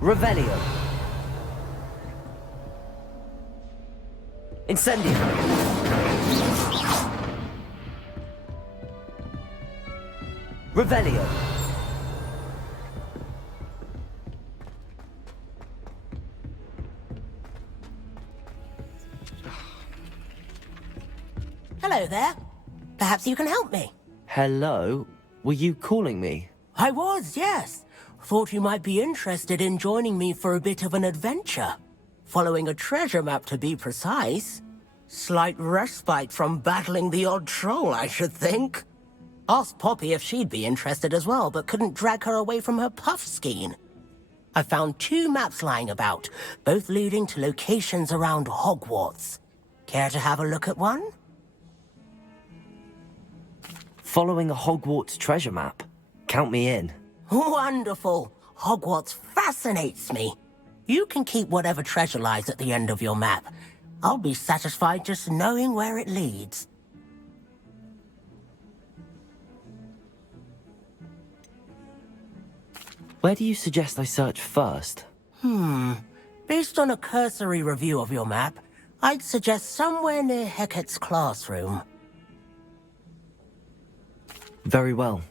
Revelio. Incendio. Revelio. Hello there. Perhaps you can help me. Hello? Were you calling me? I was, yes. Thought you might be interested in joining me for a bit of an adventure. Following a treasure map, to be precise. Slight respite from battling the odd troll, I should think. Asked Poppy if she'd be interested as well, but couldn't drag her away from her puff skein. I found 2 maps lying about, both leading to locations around Hogwarts. Care to have a look at one? Following a Hogwarts treasure map? Count me in. Wonderful. Hogwarts fascinates me. You can keep whatever treasure lies at the end of your map. I'll be satisfied just knowing where it leads. Where do you suggest I search first? Based on a cursory review of your map, I'd suggest somewhere near Hecat's classroom. Very well.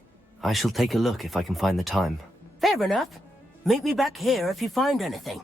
I shall take a look if I can find the time. Fair enough. Meet me back here if you find anything.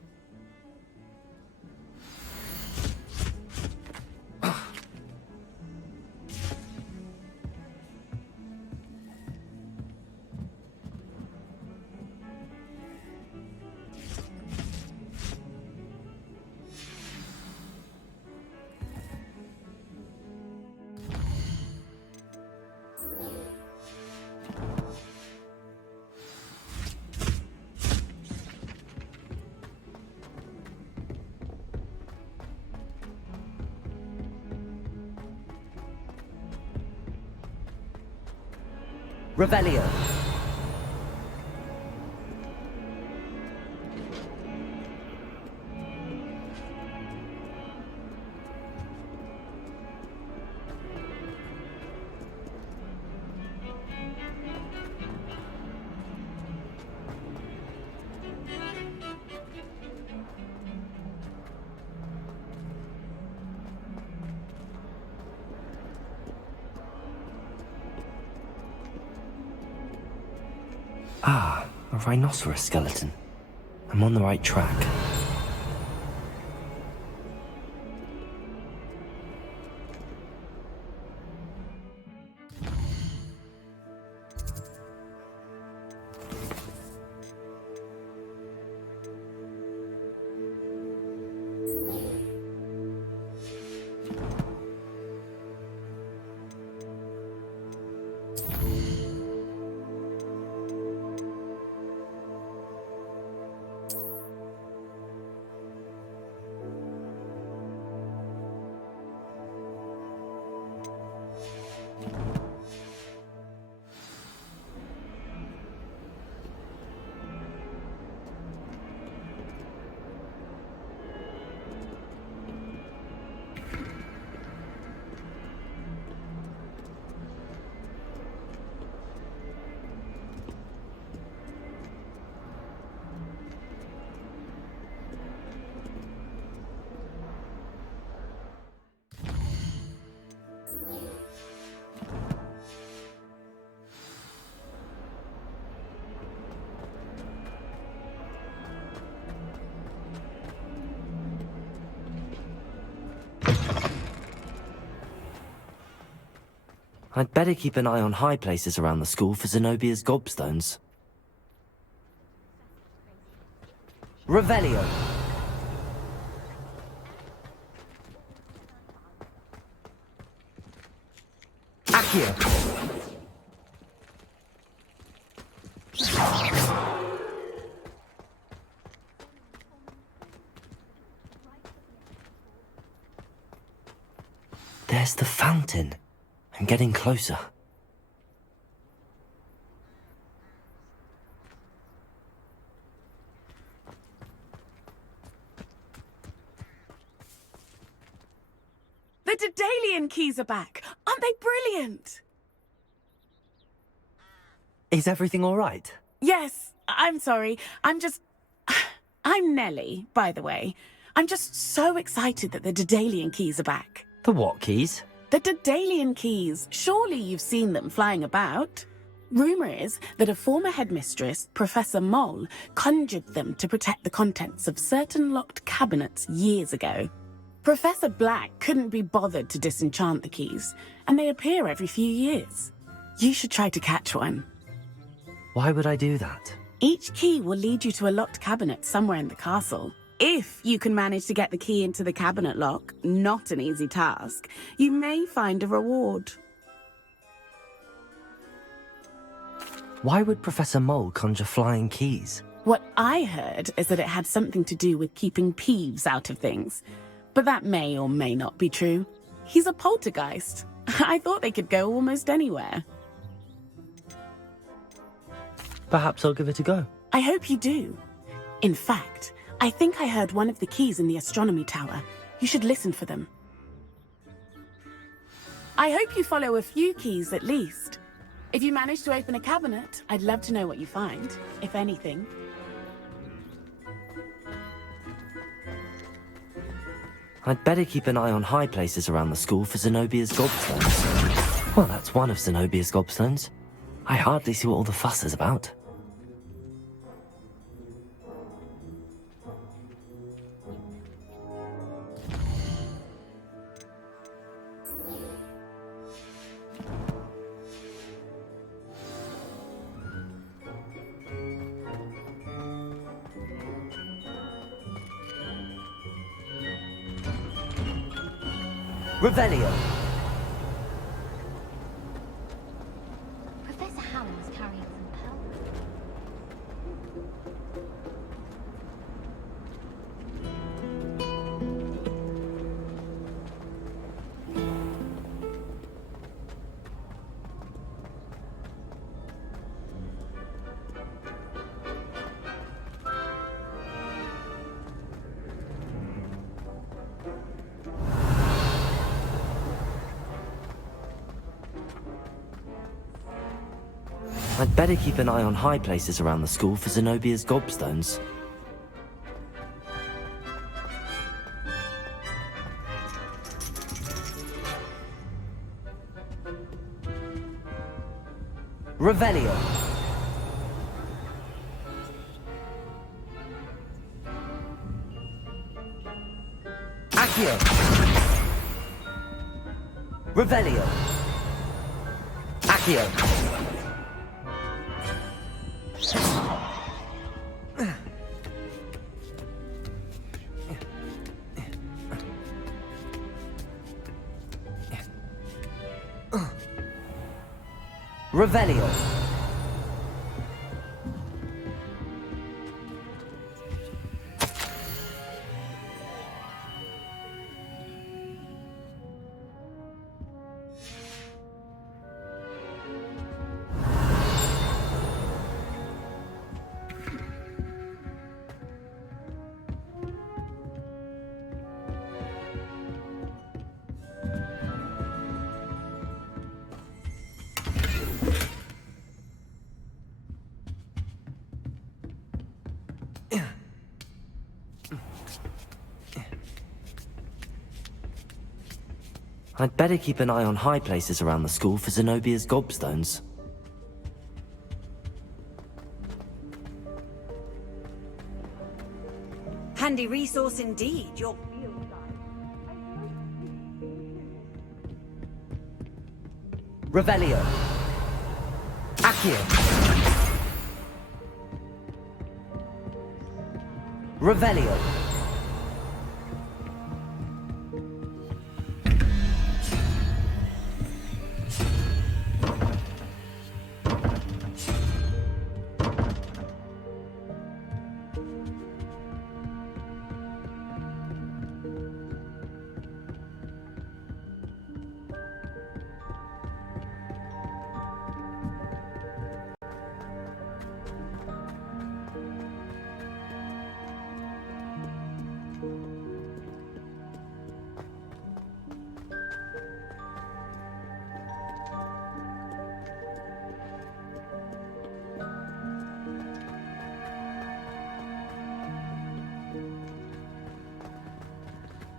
Revelio. Ah, a rhinoceros skeleton. I'm on the right track. I'd better keep an eye on high places around the school for Zenobia's gobstones. Revelio. Accio. There's the fountain. I'm getting closer. The Daedalian keys are back. Aren't they brilliant? Is everything all right? Yes, I'm sorry. I'm Nellie, by the way. I'm just so excited that the Daedalian keys are back. The what keys? The Daedalian keys. Surely you've seen them flying about. Rumour is that a former headmistress, Professor Mole, conjured them to protect the contents of certain locked cabinets years ago. Professor Black couldn't be bothered to disenchant the keys, and they appear every few years. You should try to catch one. Why would I do that? Each key will lead you to a locked cabinet somewhere in the castle. If you can manage to get the key into the cabinet lock, not an easy task, you may find a reward. Why would Professor Mole conjure flying keys? What I heard is that it had something to do with keeping Peeves out of things. But that may or may not be true. He's a poltergeist. I thought they could go almost anywhere. Perhaps I'll give it a go. I hope you do. In fact, I think I heard one of the keys in the astronomy tower. You should listen for them. I hope you follow a few keys at least. If you manage to open a cabinet, I'd love to know what you find, if anything. I'd better keep an eye on high places around the school for Zenobia's gobstones. Well, that's one of Zenobia's gobstones. I hardly see what all the fuss is about. Revelio! Professor Howell's carrying some powder. I'd better keep an eye on high places around the school for Zenobia's gobstones. Revelio! Accio! Revelio! Accio! Revelio! I'd better keep an eye on high places around the school for Zenobia's gobstones. Handy resource indeed, your... Revelio! Accio! Revelio!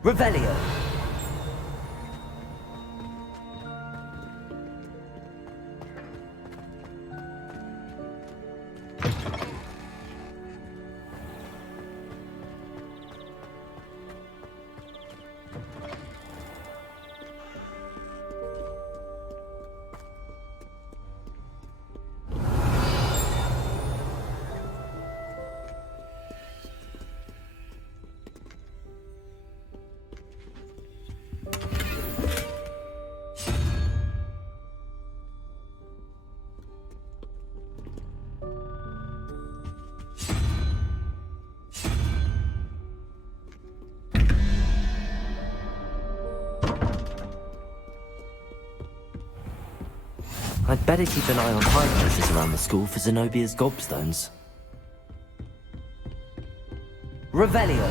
Revelio. I'd better keep an eye on high places around the school for Zenobia's gobstones. Revelio.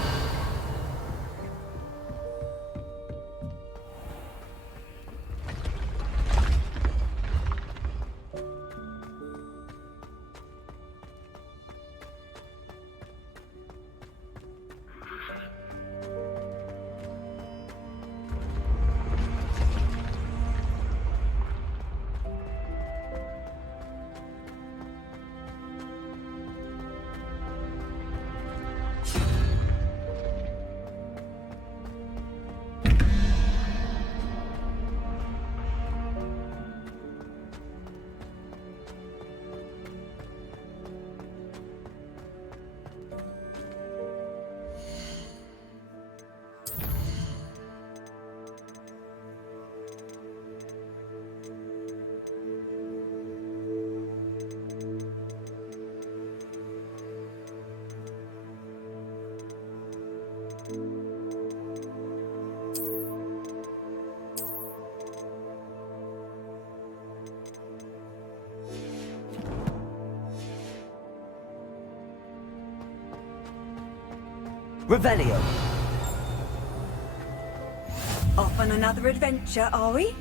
Revelio. Off on another adventure, are we?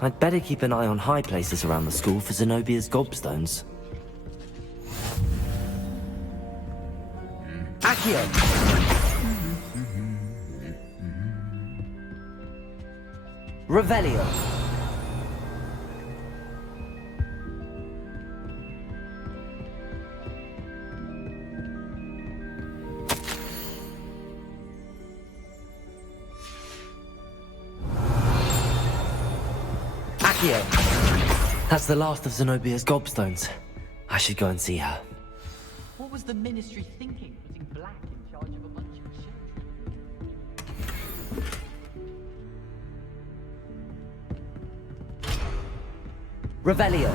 I'd better keep an eye on high places around the school for Zenobia's gobstones. Accio! Revelio. Accio! That's the last of Zenobia's gobstones. I should go and see her. What was the Ministry thinking, putting Black in charge of a bunch of children? Revelio.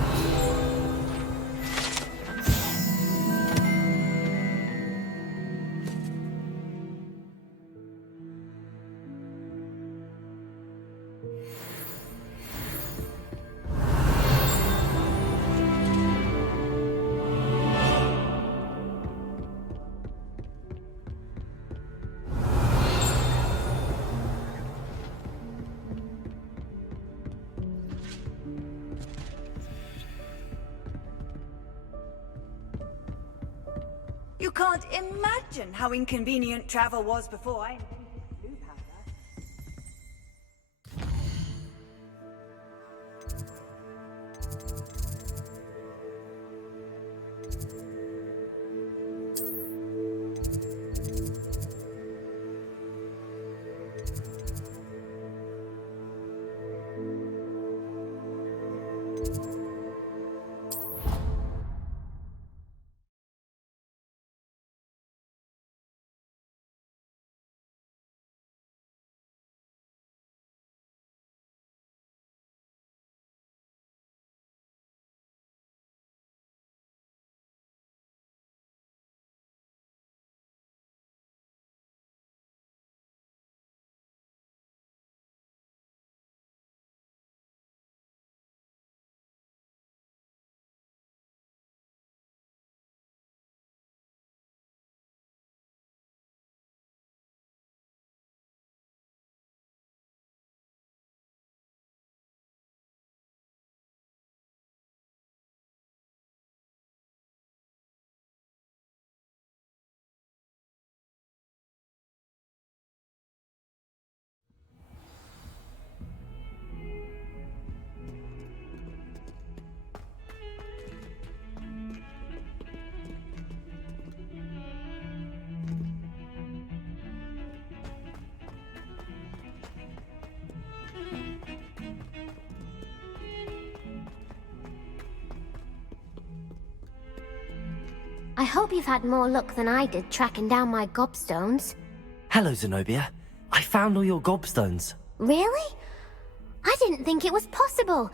You can't imagine how inconvenient travel was before I... I hope you've had more luck than I did tracking down my gobstones. Hello, Zenobia. I found all your gobstones. Really? I didn't think it was possible.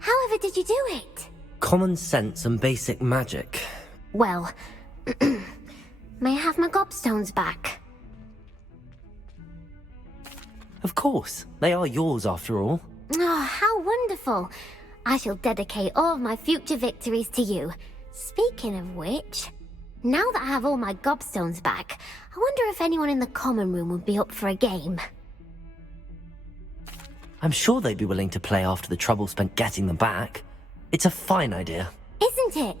However did you do it? Common sense and basic magic. Well, may I have my gobstones back? Of course. They are yours after all. Oh, how wonderful. I shall dedicate all of my future victories to you. Speaking of which, now that I have all my gobstones back, I wonder if anyone in the common room would be up for a game. I'm sure they'd be willing to play after the trouble spent getting them back. It's a fine idea. Isn't it?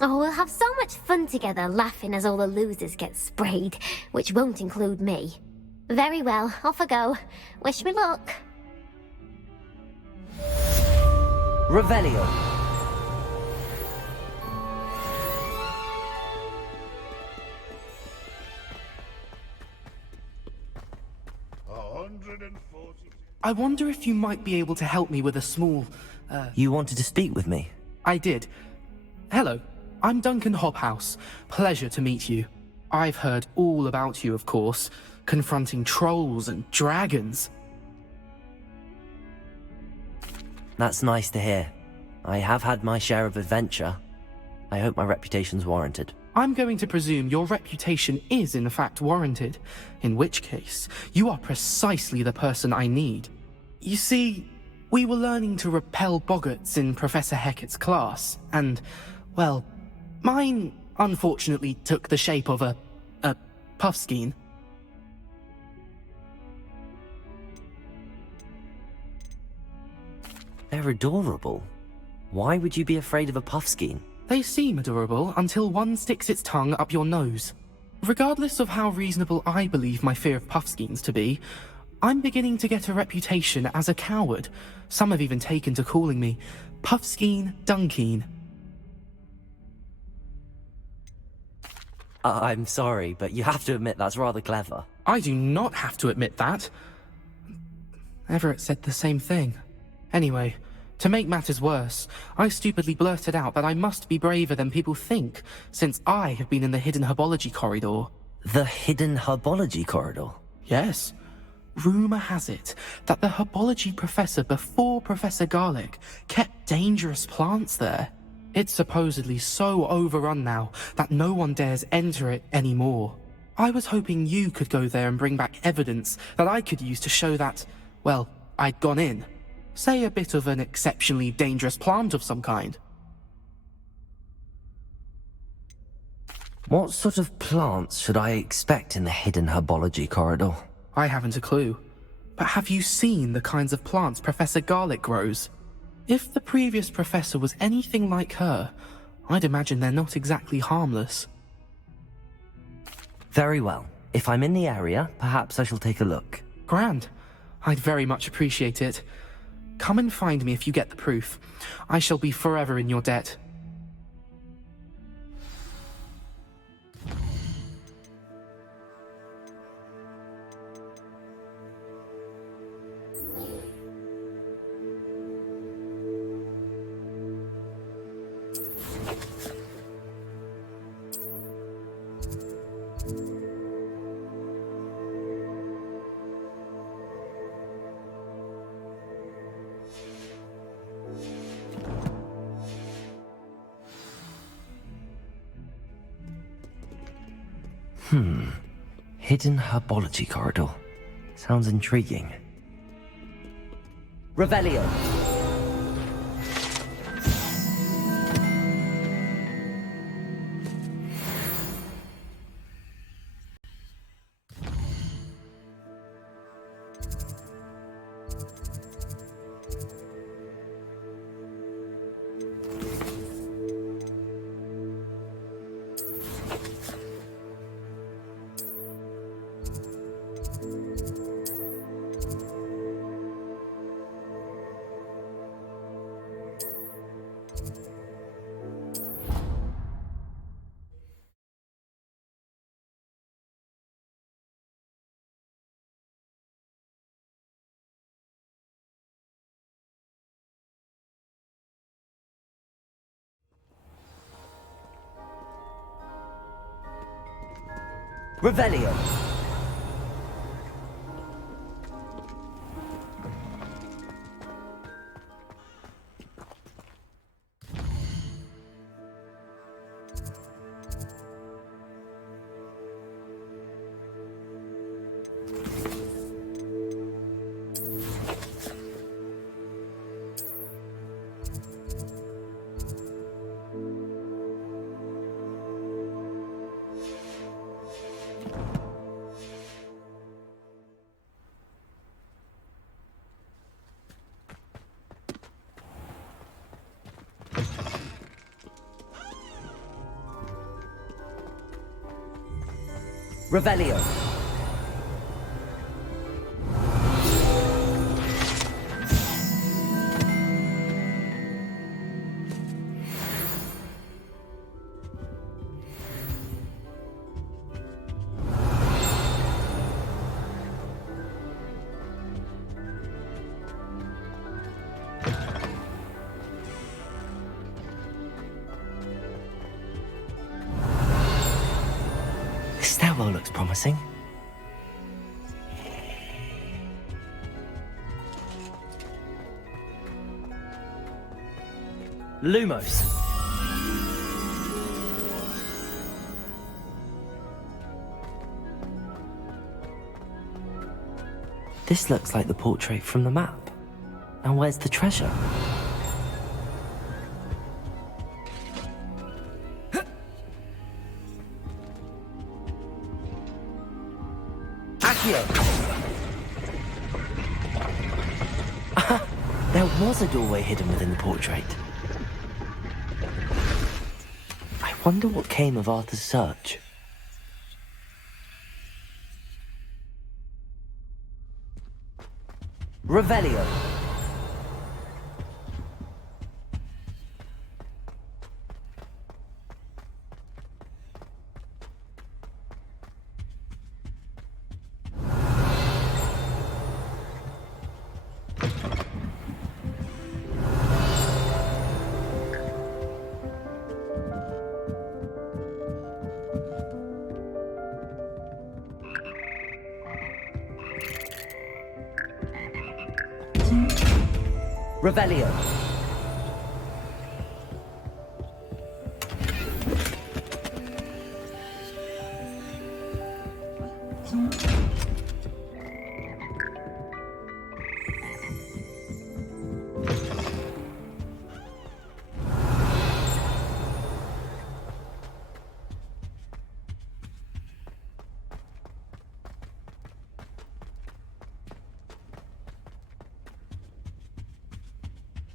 Oh, we'll have so much fun together laughing as all the losers get sprayed, which won't include me. Very well, off I go. Wish me luck. Revelio. I wonder if you might be able to help me with a small, You wanted to speak with me? I did. Hello, I'm Duncan Hobhouse. Pleasure to meet you. I've heard all about you, of course, confronting trolls and dragons. That's nice to hear. I have had my share of adventure. I hope my reputation's warranted. I'm going to presume your reputation is in fact warranted, in which case, you are precisely the person I need. You see, we were learning to repel boggarts in Professor Hecat's class, and, well, mine unfortunately took the shape of a puffskein. They're adorable. Why would you be afraid of a puffskein? They seem adorable until one sticks its tongue up your nose. Regardless of how reasonable I believe my fear of puffskeins to be, I'm beginning to get a reputation as a coward. Some have even taken to calling me Puffskein Dunkeen. I'm sorry, but you have to admit that's rather clever. I do not have to admit that. Everett said the same thing. Anyway, to make matters worse, I stupidly blurted out that I must be braver than people think, since I have been in the hidden herbology corridor. The hidden herbology corridor? Yes. Rumor has it that the herbology professor before Professor Garlic kept dangerous plants there. It's supposedly so overrun now that no one dares enter it anymore. I was hoping you could go there and bring back evidence that I could use to show that, well, I'd gone in. Say a bit of an exceptionally dangerous plant of some kind. What sort of plants should I expect in the hidden herbology corridor? I haven't a clue. But have you seen the kinds of plants Professor Garlic grows? If the previous professor was anything like her, I'd imagine they're not exactly harmless. Very well. If I'm in the area, perhaps I shall take a look. Grand. I'd very much appreciate it. Come and find me if you get the proof. I shall be forever in your debt. Hidden herbology corridor. Sounds intriguing. Revelio. Revelio. Revelio. This stairwell looks promising. Lumos. This looks like the portrait from the map. Now where's the treasure? There was a doorway hidden within the portrait. I wonder what came of Arthur's search. Revelio. Revelio.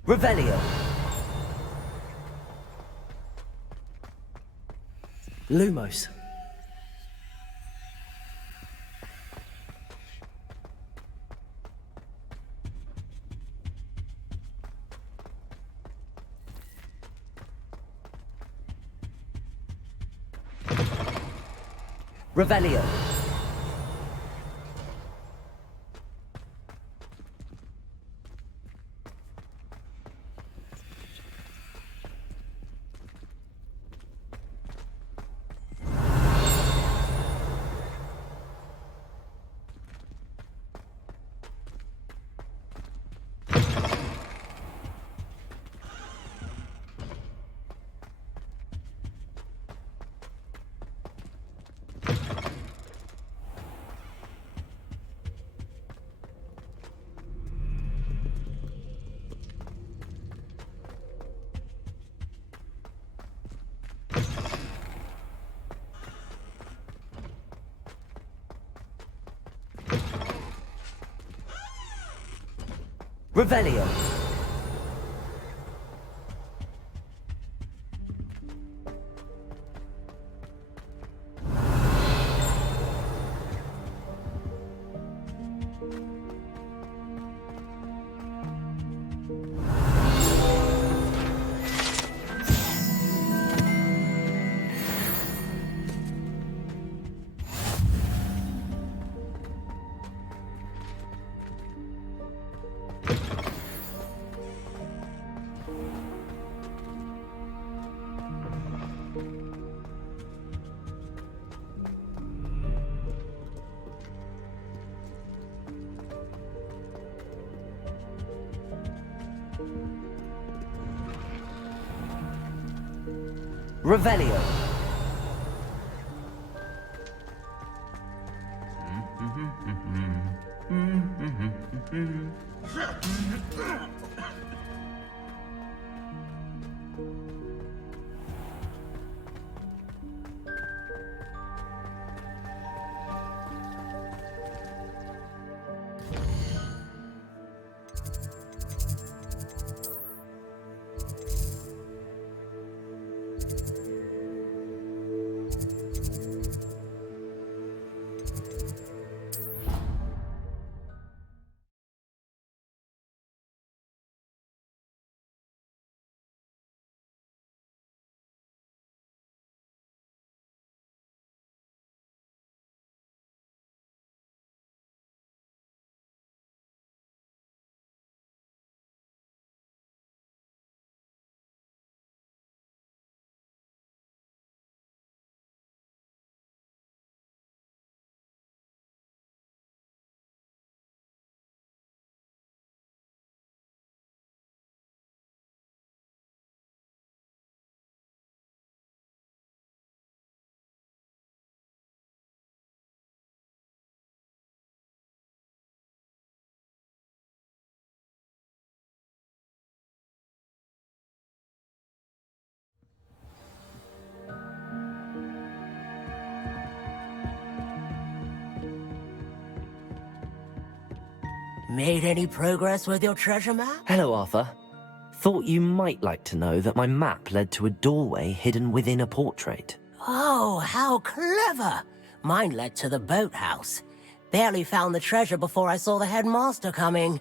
Revelio. Lumos. Revelio. Revelio. Revelio. Made any progress with your treasure map? Hello, Arthur. Thought you might like to know that my map led to a doorway hidden within a portrait. Oh, how clever! Mine led to the boathouse. Barely found the treasure before I saw the headmaster coming.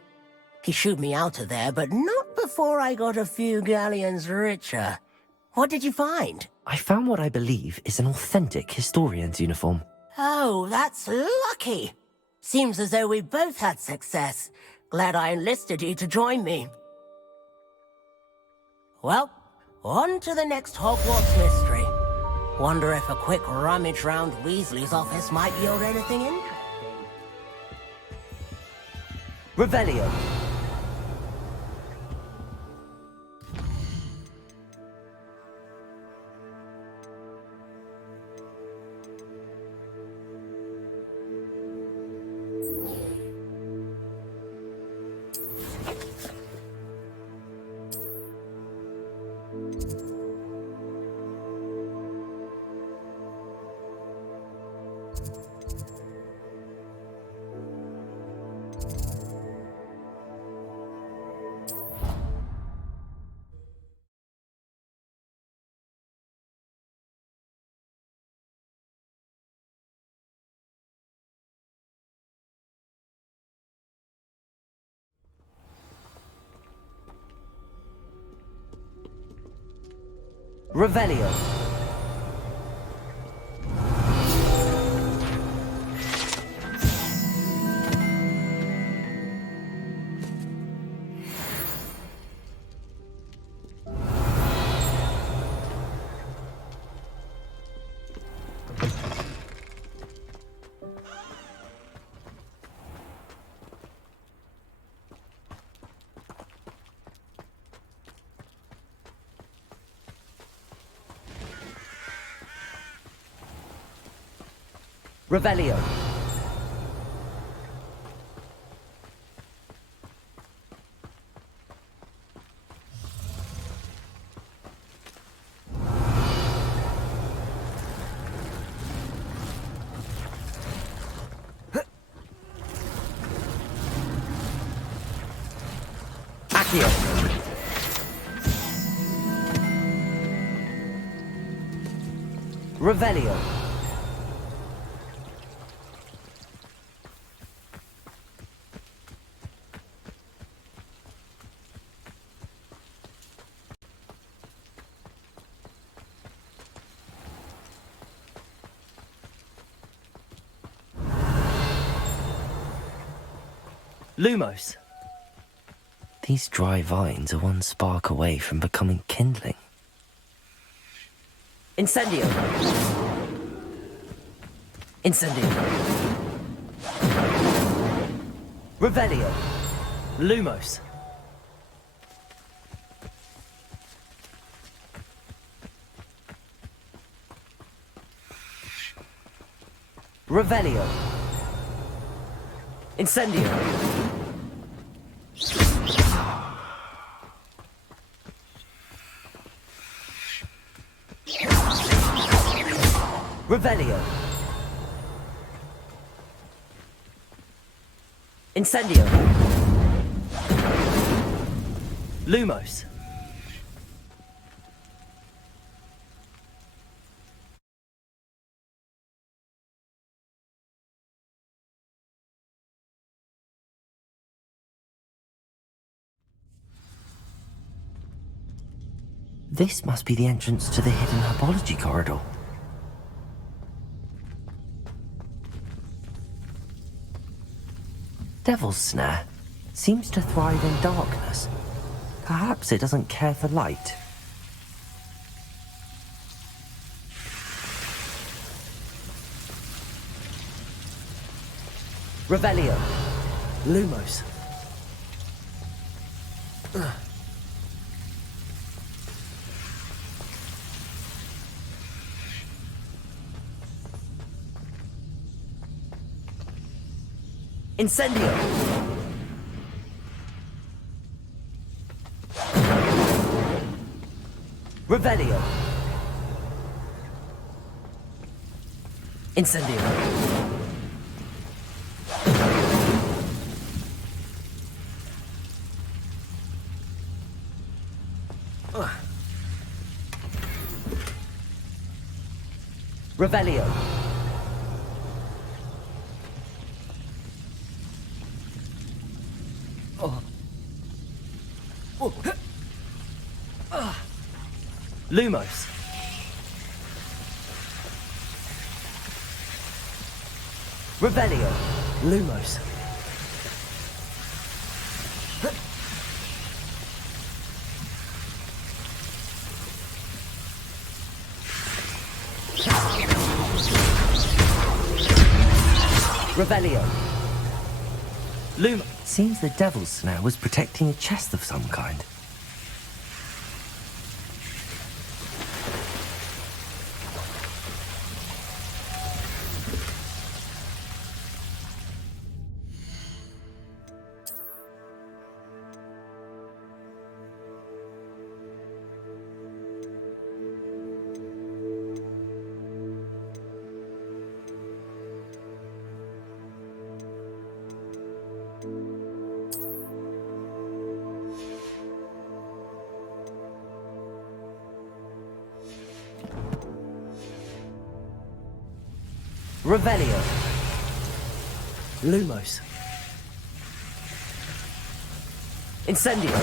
He shooed me out of there, but not before I got a few galleons richer. What did you find? I found what I believe is an authentic historian's uniform. Oh, that's lucky. Seems as though we both had success. Glad I enlisted you to join me. Well, on to the next Hogwarts mystery. Wonder if a quick rummage round Weasley's office might yield anything interesting. Revelio. Revelio. Revelio. Accio. Revelio. Lumos. These dry vines are one spark away from becoming kindling. Incendio. Incendio. Revelio. Lumos. Revelio. Incendio. Revelio. Incendio. Lumos. This must be the entrance to the hidden herbology corridor. Devil's Snare seems to thrive in darkness. Perhaps it doesn't care for light. Revelio. Lumos. Incendio. Revelio. Incendio. Revelio. Lumos. Revelio. Lumos. Revelio. Lumos. Seems the Devil's Snare was protecting a chest of some kind. Revelio. Lumos. Incendio.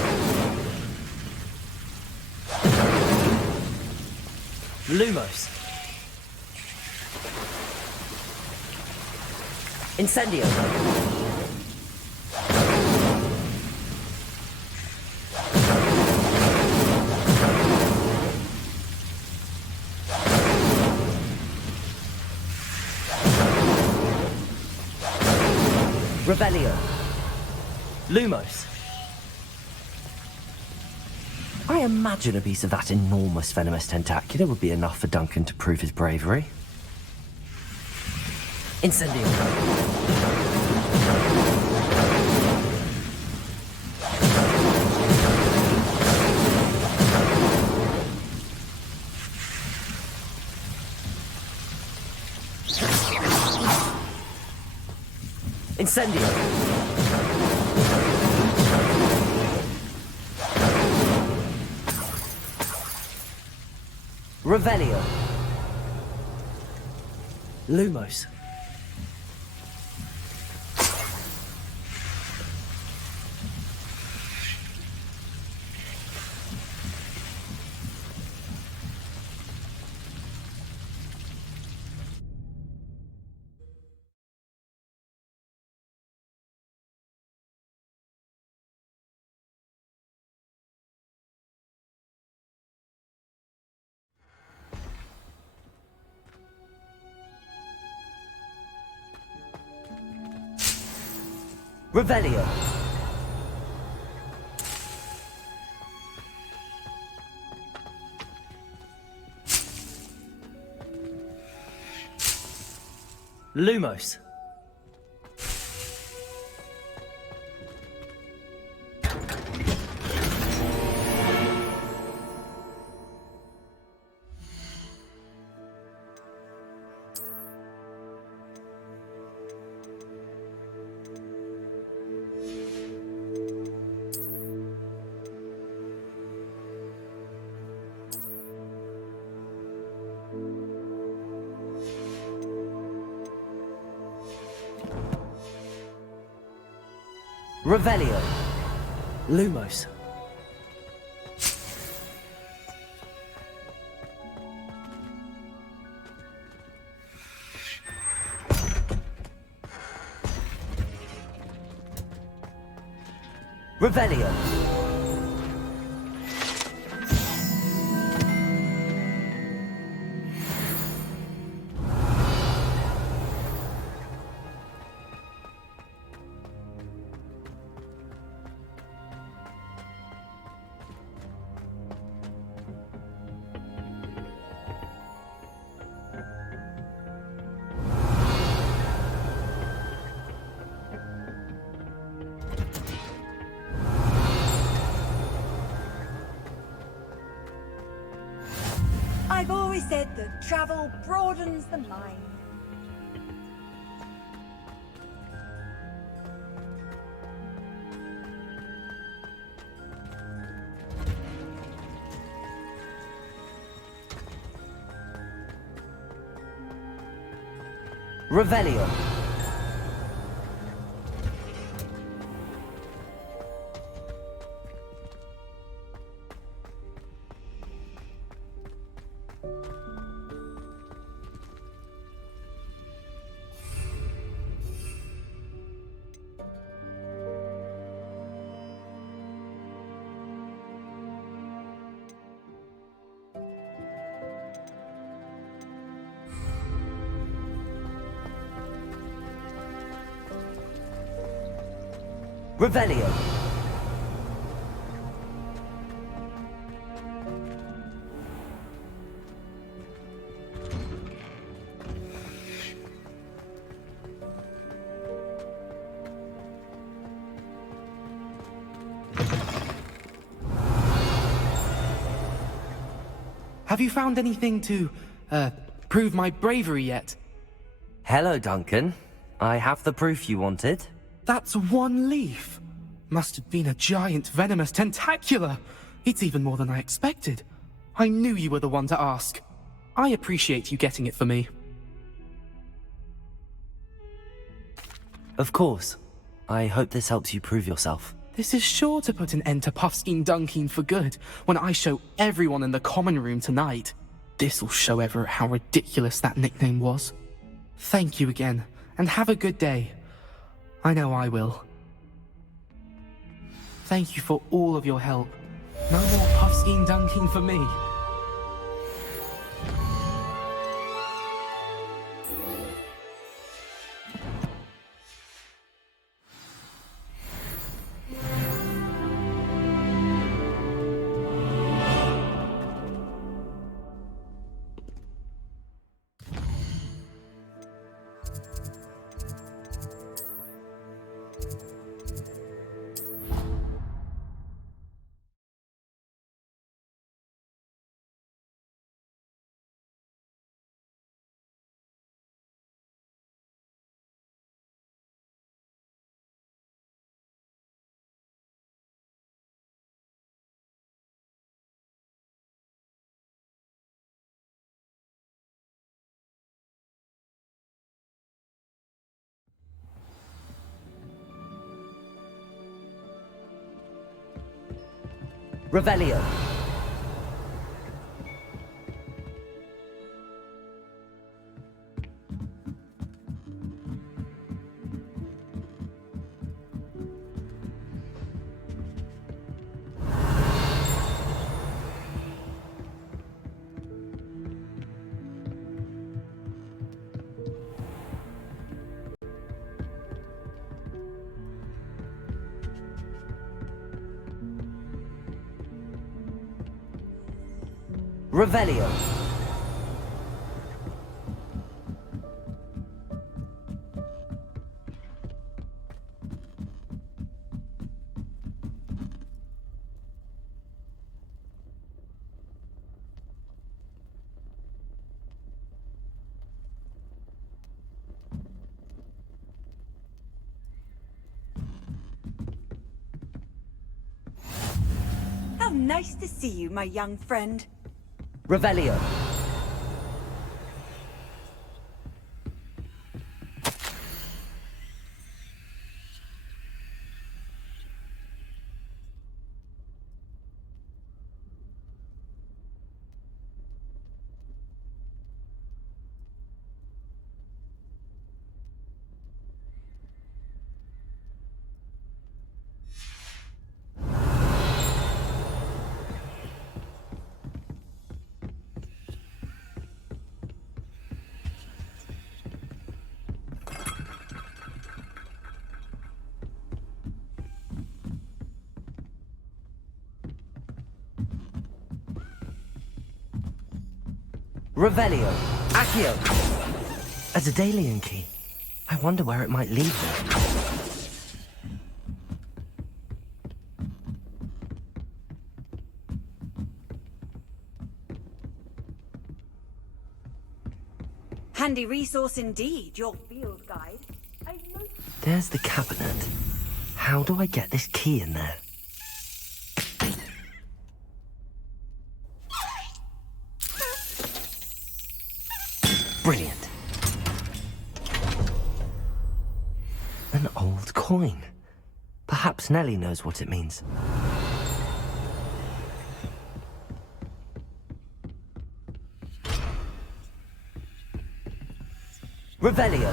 Lumos. Incendio. Revelio. Lumos. I imagine a piece of that enormous venomous tentacular would be enough for Duncan to prove his bravery. Incendio. Incendio. Revelio. Lumos. Revelio. Lumos. Revelio. Lumos. Revelio. I've always said that travel broadens the mind. Revelio. Revelio. Have you found anything to, prove my bravery yet? Hello, Duncan. I have the proof you wanted. That's one leaf. Must have been a giant venomous tentacula. It's even more than I expected. I knew you were the one to ask. I appreciate you getting it for me. Of course. I hope this helps you prove yourself. This is sure to put an end to Puffskein Dunkeen for good when I show everyone in the common room tonight. This'll show Everett how ridiculous that nickname was. Thank you again, and have a good day. I know I will. Thank you for all of your help. No more Puffskein Dunkeen for me. Revelio. Revelio. How nice to see you, my young friend. Revelio. Revelio. Accio. A Daedalian key. I wonder where it might lead me. Handy resource indeed, your field guide. There's the cabinet. How do I get this key in there? Brilliant. An old coin. Perhaps Nellie knows what it means. Revelio.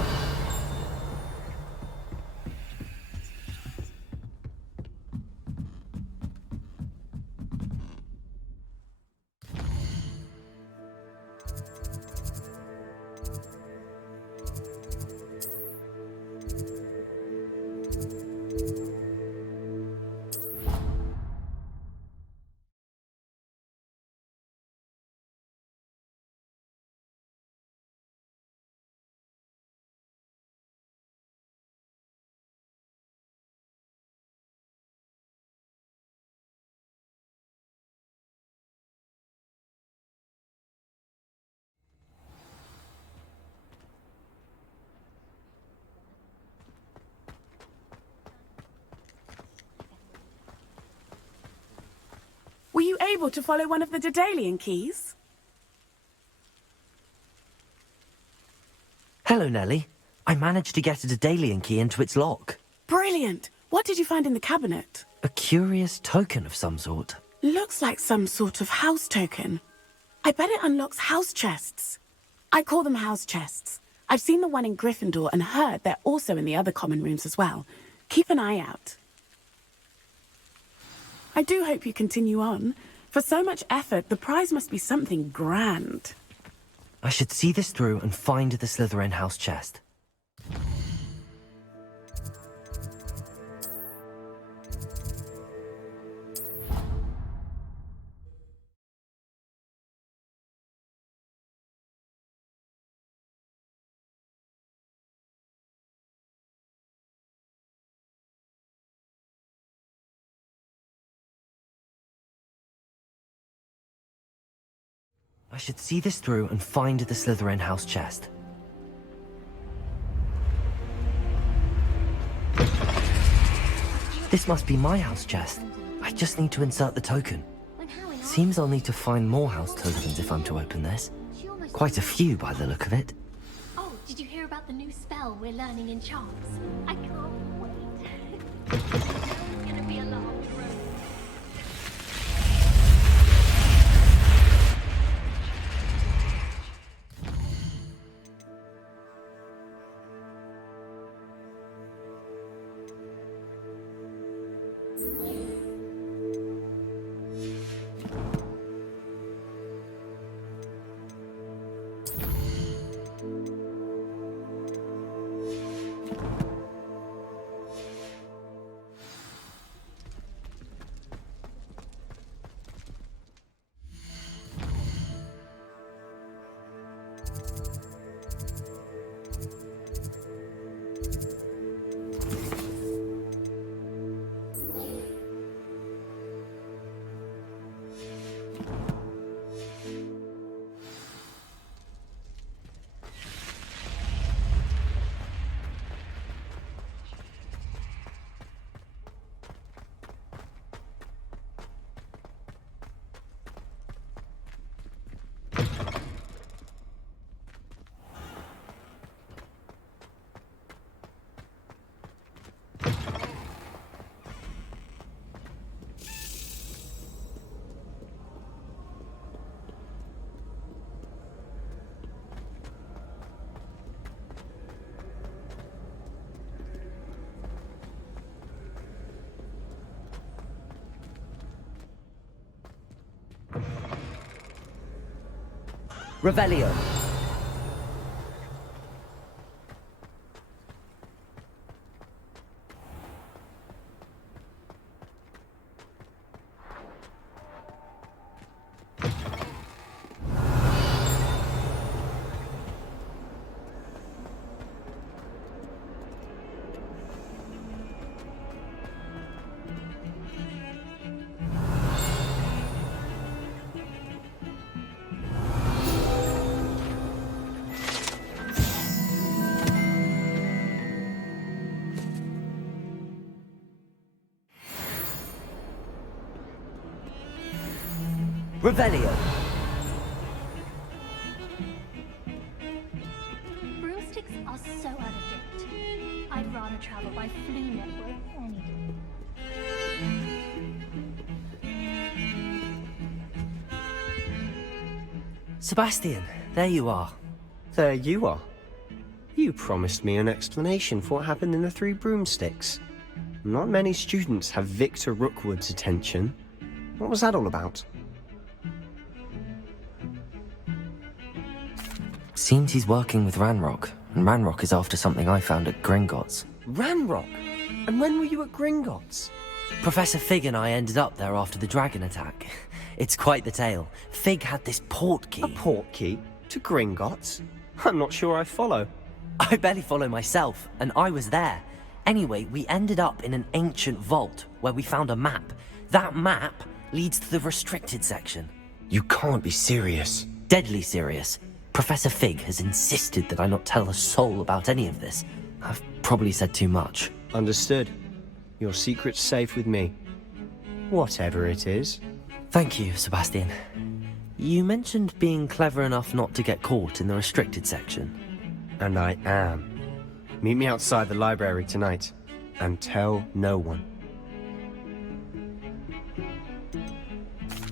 Were you able to follow one of the Daedalian keys? Hello, Nellie. I managed to get a Daedalian key into its lock. Brilliant! What did you find in the cabinet? A curious token of some sort. Looks like some sort of house token. I bet it unlocks house chests. I call them house chests. I've seen the one in Gryffindor and heard they're also in the other common rooms as well. Keep an eye out. I do hope you continue on. For so much effort, the prize must be something grand. I should see this through and find the Slytherin house chest. I should see this through and find the Slytherin house chest. This must be my house chest. I just need to insert the token. Seems I'll need to find more house tokens if I'm to open this. Quite a few by the look of it. Oh, did you hear about the new spell we're learning in charms? I can't wait. It's gonna be a long road. Revelio. Revelio. Broomsticks are so out of date. I'd rather travel by Flu Network any day. Sebastian, there you are. There you are. You promised me an explanation for what happened in the Three Broomsticks. Not many students have Victor Rookwood's attention. What was that all about? Seems he's working with Ranrock, and Ranrock is after something I found at Gringotts. Ranrock? And when were you at Gringotts? Professor Fig and I ended up there after the dragon attack. It's quite the tale. Fig had this port key. A port key? To Gringotts? I'm not sure I follow. I barely follow myself, and I was there. Anyway, we ended up in an ancient vault where we found a map. That map leads to the restricted section. You can't be serious. Deadly serious. Professor Fig has insisted that I not tell a soul about any of this. I've probably said too much. Understood. Your secret's safe with me. Whatever it is. Thank you, Sebastian. You mentioned being clever enough not to get caught in the restricted section. And I am. Meet me outside the library tonight. And tell no one.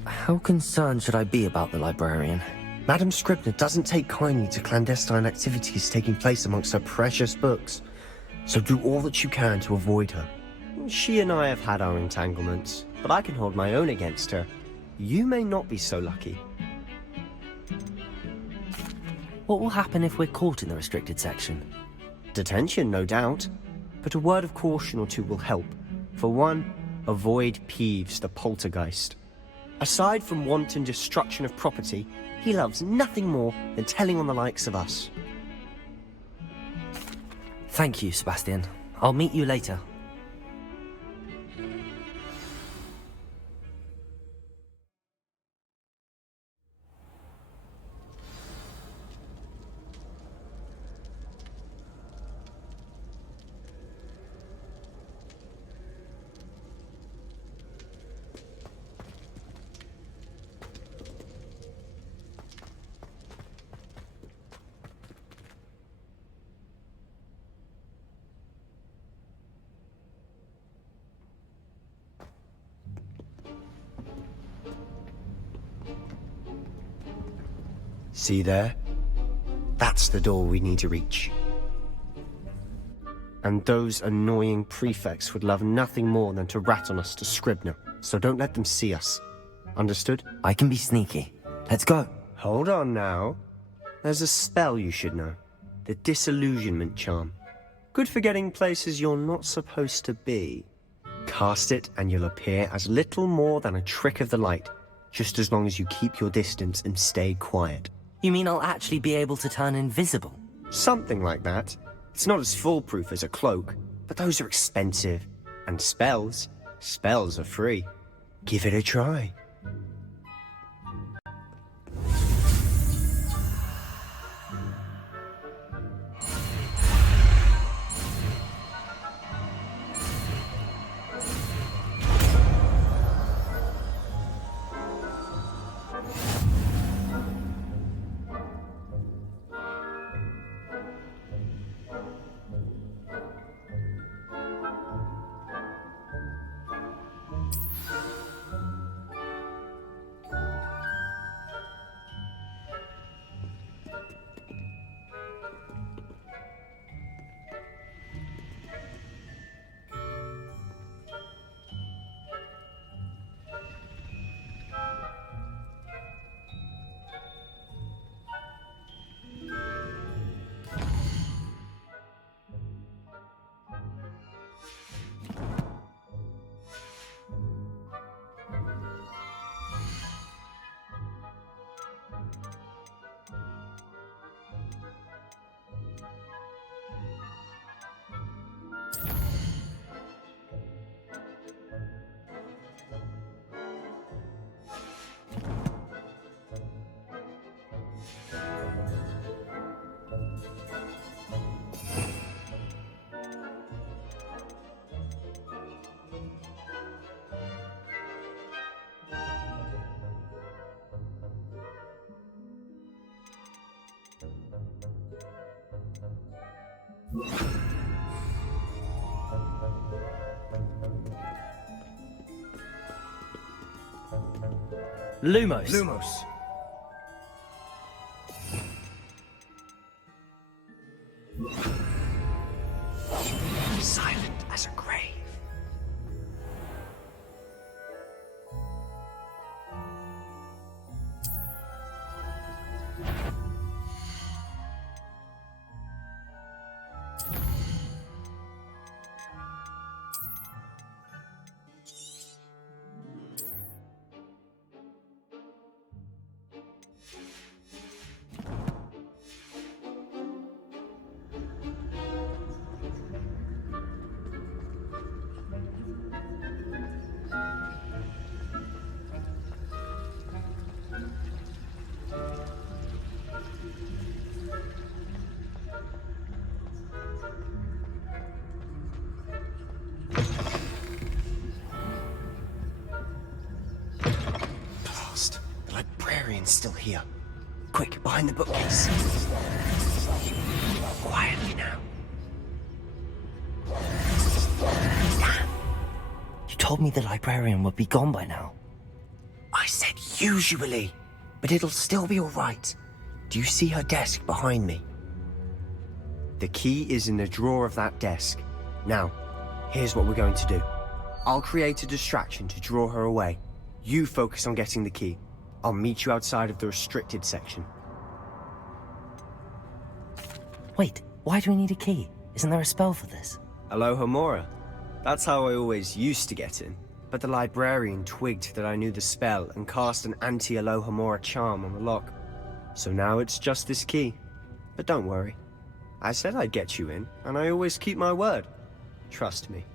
How concerned should I be about the librarian? Madam Scribner doesn't take kindly to clandestine activities taking place amongst her precious books, so do all that you can to avoid her. She and I have had our entanglements, but I can hold my own against her. You may not be so lucky. What will happen if we're caught in the restricted section? Detention, no doubt, but a word of caution or two will help. For one, avoid Peeves the poltergeist. Aside from wanton destruction of property, he loves nothing more than telling on the likes of us. Thank you, Sebastian. I'll meet you later. See there? That's the door we need to reach. And those annoying prefects would love nothing more than to rat on us to Scribner, so don't let them see us. Understood? I can be sneaky. Let's go. Hold on now. There's a spell you should know. The Disillusionment Charm. Good for getting places you're not supposed to be. Cast it and you'll appear as little more than a trick of the light, just as long as you keep your distance and stay quiet. You mean I'll actually be able to turn invisible? Something like that. It's not as foolproof as a cloak, but those are expensive. And spells are free. Give it a try. Lumos. Lumos. Silent as a grave. The librarian's still here. Quick, behind the bookcase. Quietly now. Damn. You told me the librarian would be gone by now. I said usually, but it'll still be all right. Do you see her desk behind me? The key is in the drawer of that desk. Now, here's what we're going to do. I'll create a distraction to draw her away. You focus on getting the key. I'll meet you outside of the restricted section. Wait, why do we need a key? Isn't there a spell for this? Alohomora. That's how I always used to get in. But the librarian twigged that I knew the spell and cast an anti-Alohomora charm on the lock. So now it's just this key. But don't worry. I said I'd get you in, and I always keep my word. Trust me.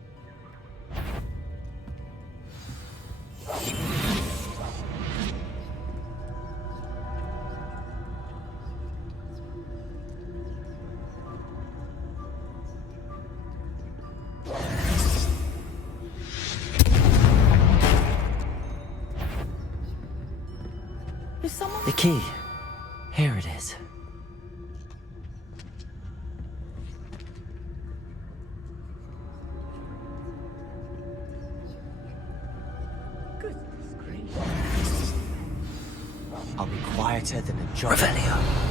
The key. Here it is. Goodness gracious. I'll be quieter than a job. Revelio.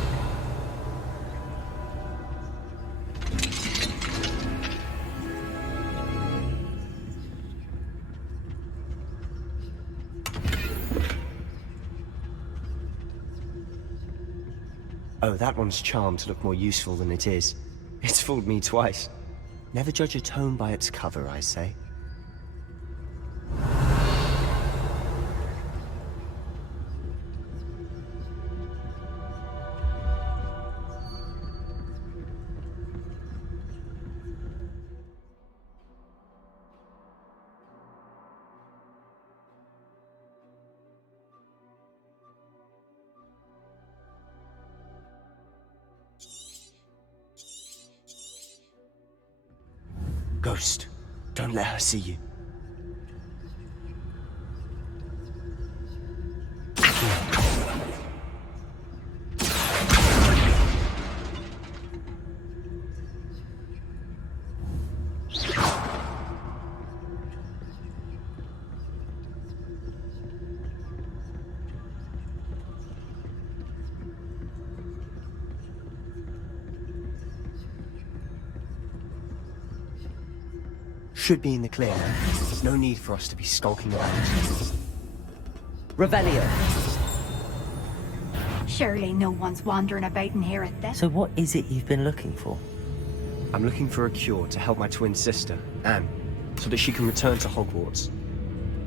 Oh, that one's charmed to look more useful than it is. It's fooled me twice. Never judge a tome by its cover, I say. Ghost, don't let her see you. Should be in the clear now. There's no need for us to be skulking around. Revelio. Surely no one's wandering about in here at this. So what is it you've been looking for? I'm looking for a cure to help my twin sister, Anne, so that she can return to Hogwarts.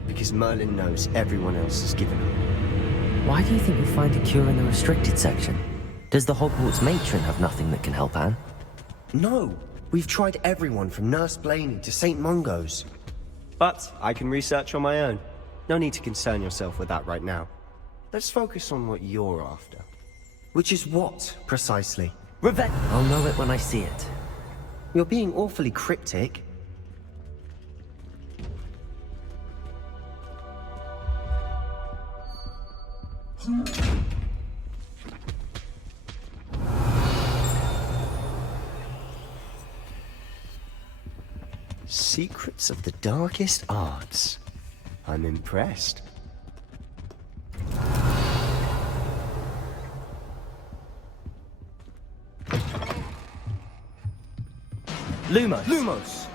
Because Merlin knows everyone else has given up. Why do you think you'll find a cure in the restricted section? Does the Hogwarts matron have nothing that can help Anne? No! We've tried everyone from Nurse Blaney to St. Mungo's. But I can research on my own. No need to concern yourself with that right now. Let's focus on what you're after. Which is what, precisely? I'll know it when I see it. You're being awfully cryptic. secrets of the darkest arts. I'm impressed. Lumos. Lumos!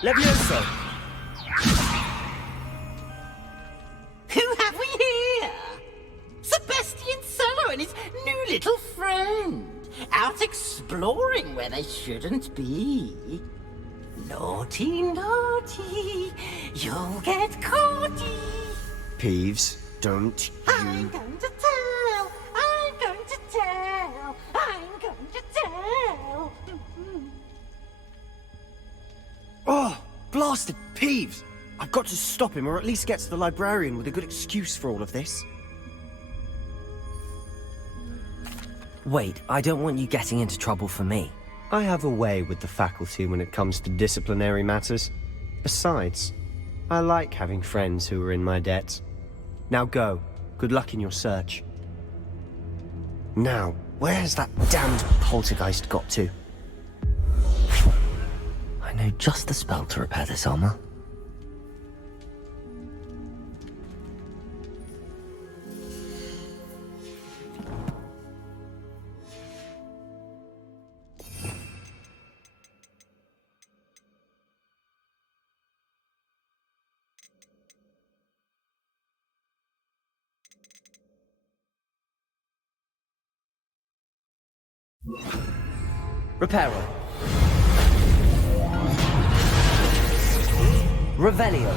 Levioso. Who have we here? Sebastian Cello and his new little friend. Out exploring where they shouldn't be. Naughty, naughty. You'll get caughty. Peeves, don't I'm you... going to tell. I'm going to tell. I'm going to tell. Oh, blasted Peeves! I've got to stop him, or at least get to the librarian with a good excuse for all of this. Wait, I don't want you getting into trouble for me. I have a way with the faculty when it comes to disciplinary matters. Besides, I like having friends who are in my debt. Now go. Good luck in your search. Now, where's that damned poltergeist got to? I know just the spell to repair this armor. Reparo. Revelio.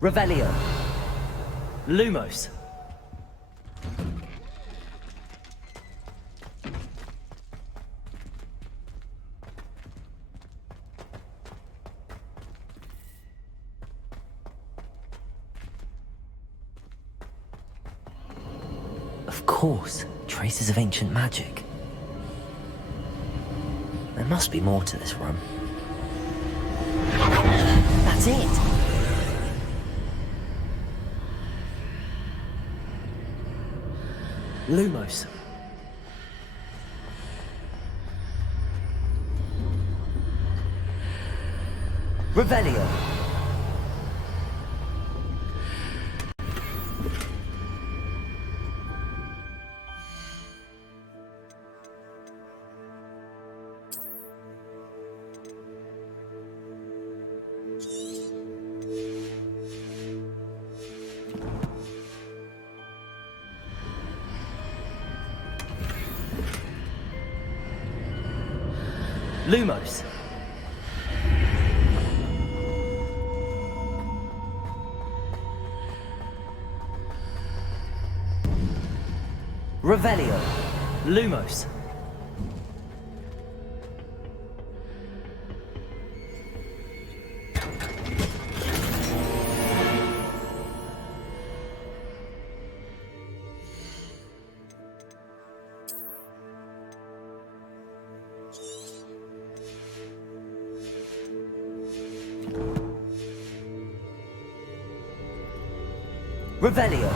Revelio. Lumos. Of course, traces of ancient magic. There must be more to this room. That's it! Lumos. Revelio. Lumos. Revelio. Lumos. Revelio.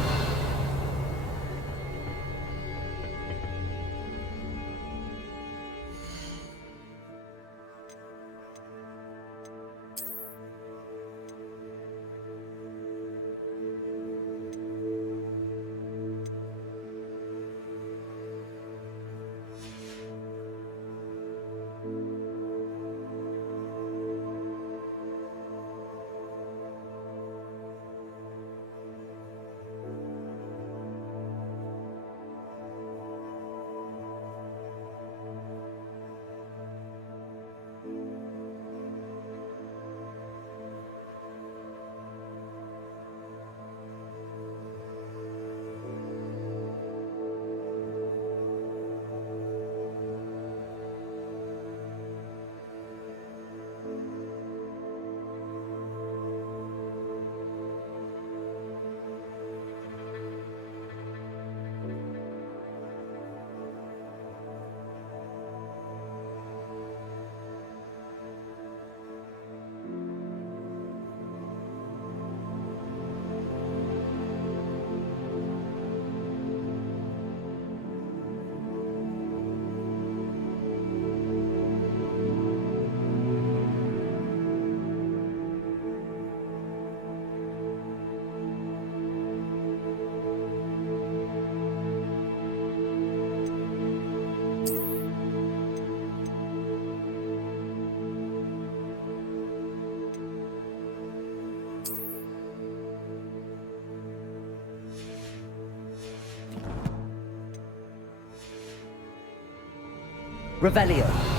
Revelio.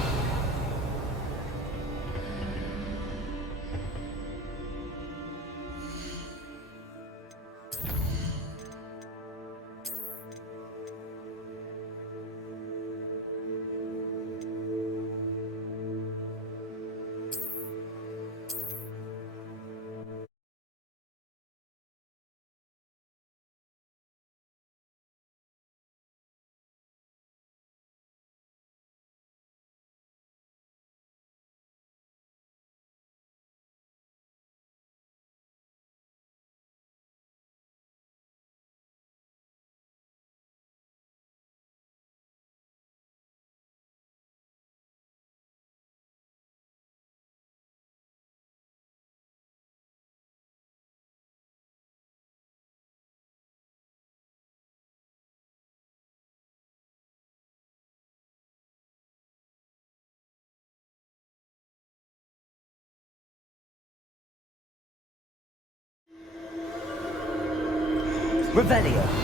Revelio.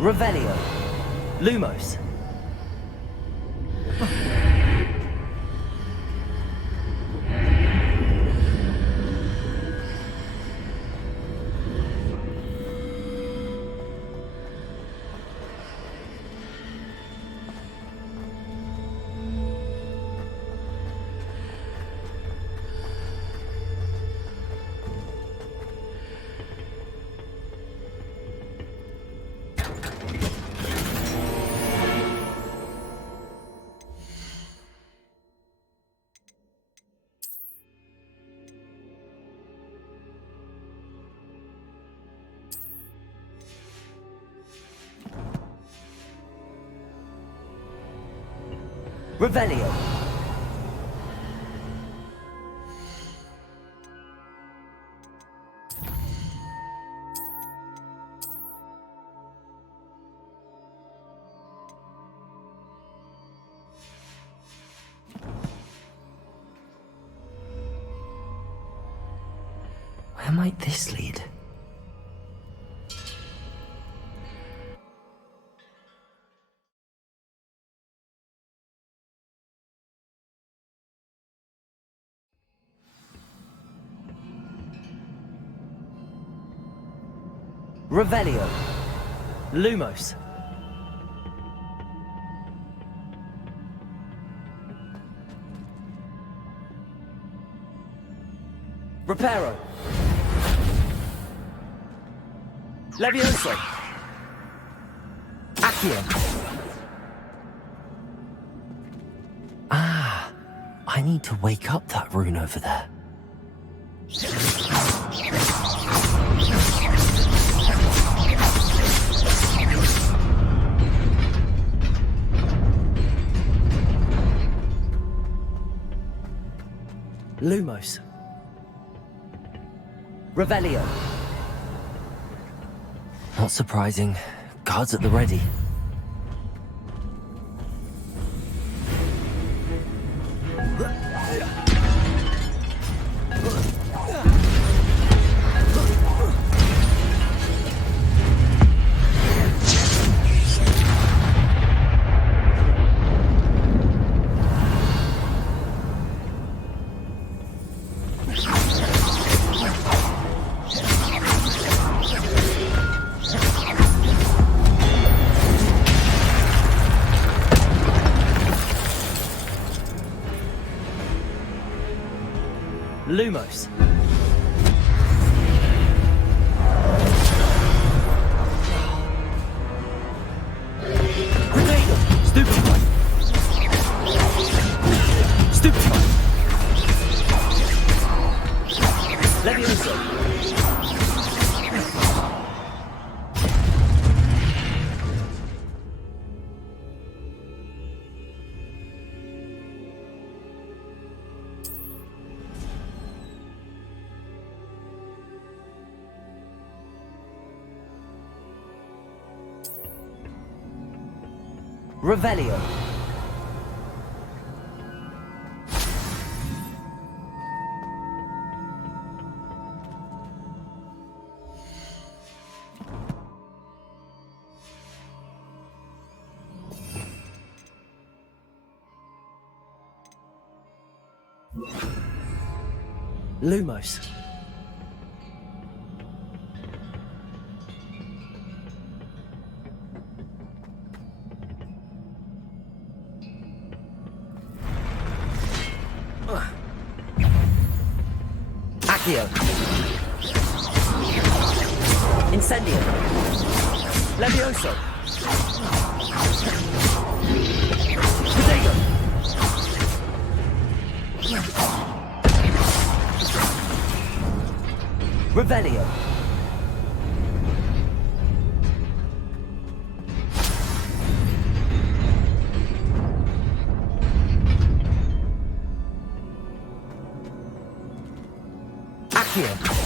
Revelio. Lumos. Revelio. Where might this lead? Revelio. Lumos. Reparo. Levioso. Accio. Ah, I need to wake up that rune over there. Lumos. Revelio. Not surprising. Guards at the ready. Lumos. Revelio. Lumos. Accio. Incendio. Levioso. Protego. Revelio. Accio.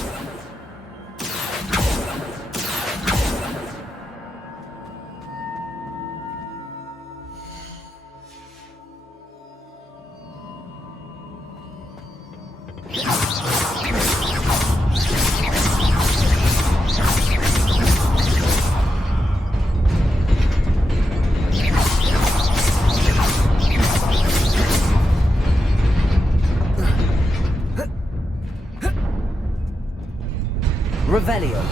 Revelio.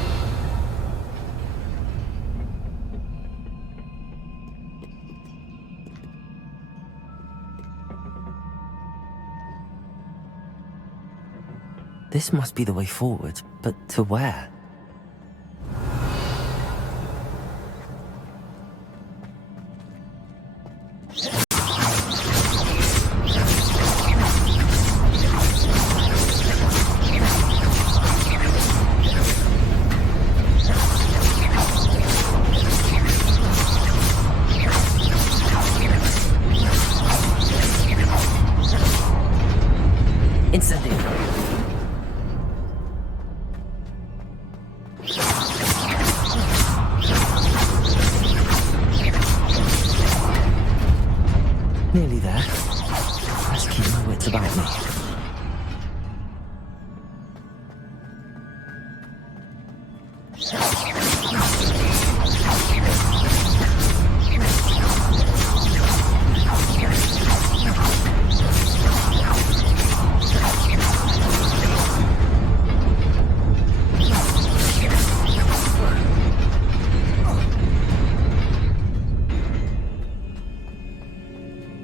This must be the way forward, but to where? Incendio. Nearly there. Let's keep my wits about me.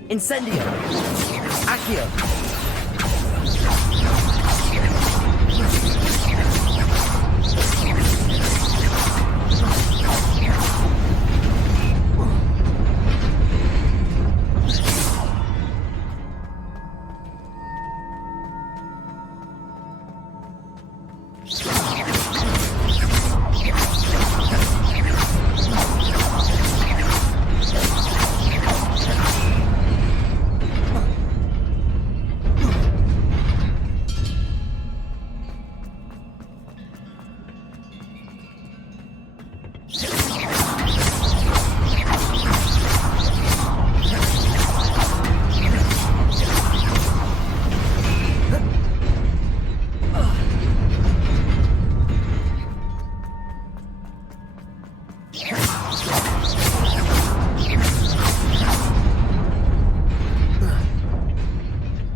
Incendio. Accio.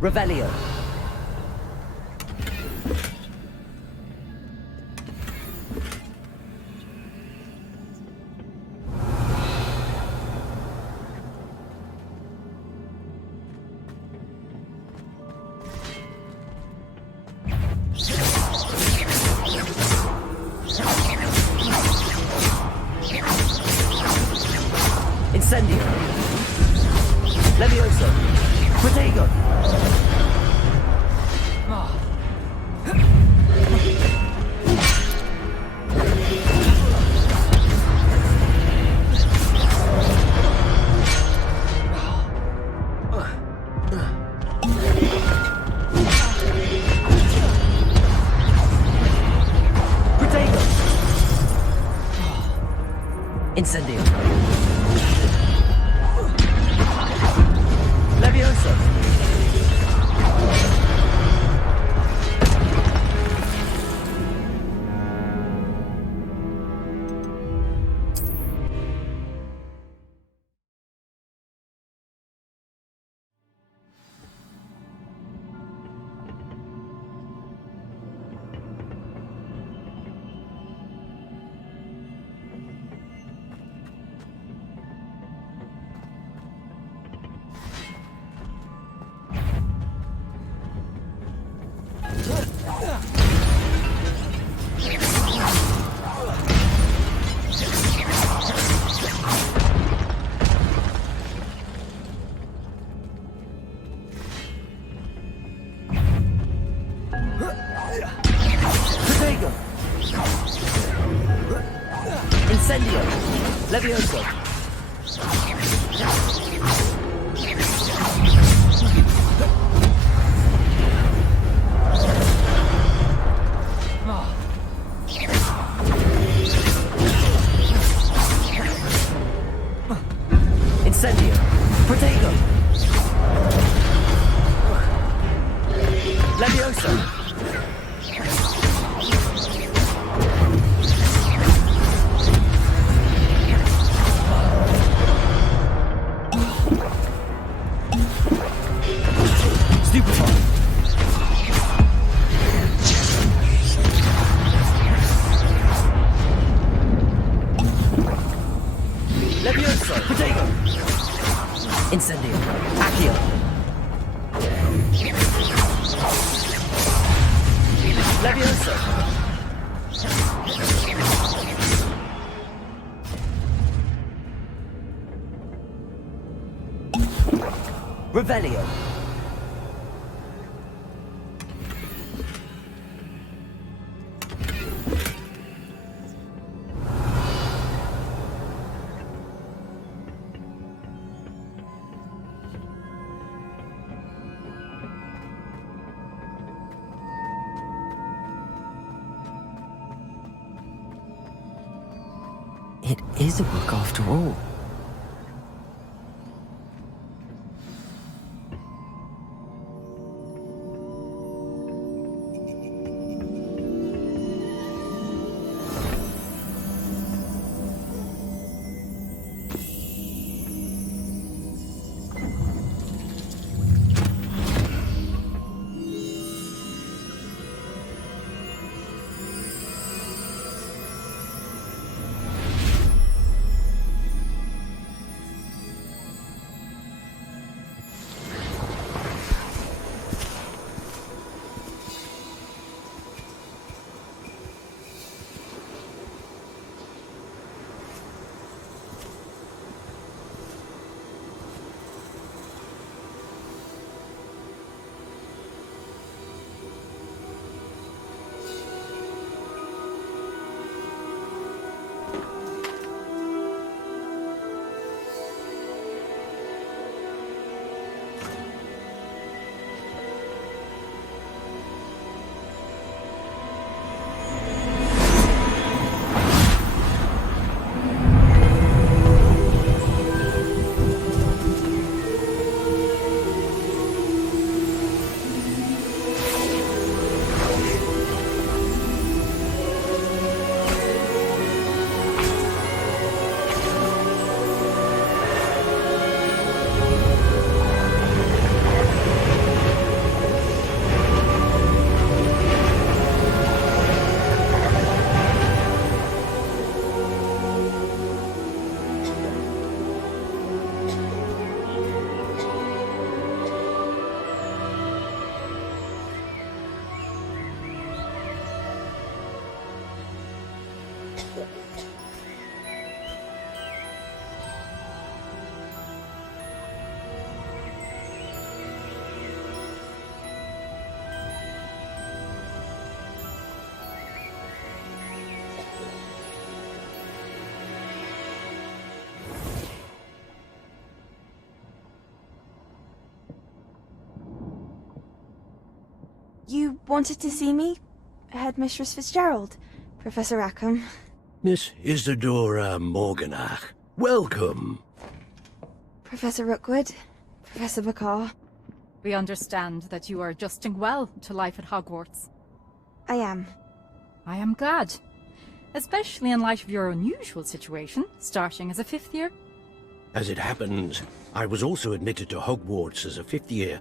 Revelio. Incendio. Levioso. Protego. Incendio. Levioso! Incendio! Levioso! Incendio! Protego! Levioso! Levioso! Protego! Incendio! Accio! Levioso! Revelio! It is a book after all. You wanted to see me? Headmistress Fitzgerald? Professor Rackham? Miss Isadora Morganach, welcome. Professor Rookwood? Professor Bakar. We understand that you are adjusting well to life at Hogwarts. I am. I am glad. Especially in light of your unusual situation, starting as a 5th year. As it happens, I was also admitted to Hogwarts as a 5th year.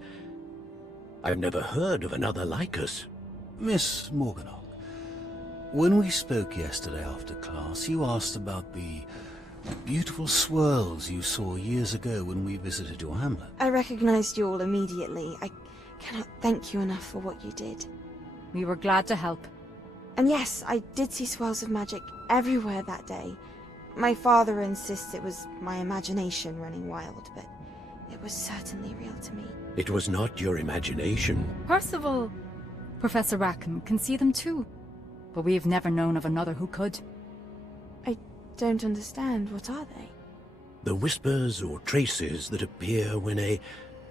I've never heard of another like us. Miss Morganach, when we spoke yesterday after class, you asked about the beautiful swirls you saw years ago when we visited your hamlet. I recognized you all immediately. I cannot thank you enough for what you did. We were glad to help. And yes, I did see swirls of magic everywhere that day. My father insists it was my imagination running wild, but it was certainly real to me. It was not your imagination. Percival, Professor Rackham can see them too. But we've never known of another who could. I don't understand. What are they? The whispers or traces that appear when a